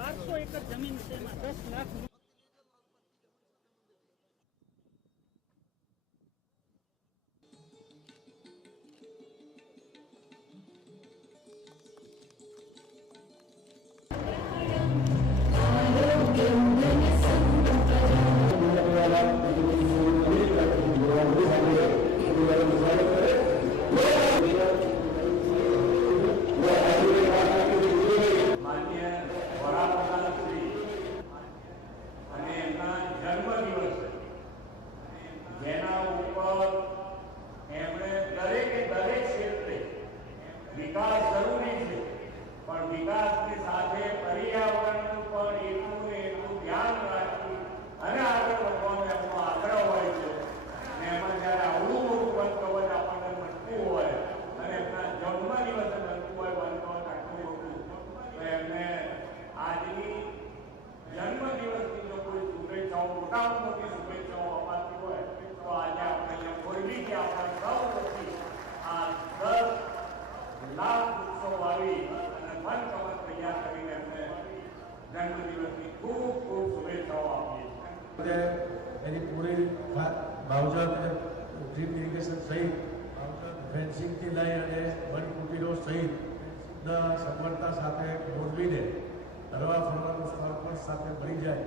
બારસો એકર જમીન છે એમાં દસ લાખ विकास के साथ पर्यावरण मुआवजा दें ड्रिप इरीगेशन सहित फेंसिंग की लाई अगर वन कूटी रोड सहित सफलता साथ मोरबी ने हरवा फरवा स्थल साथ बढ़ी जाए।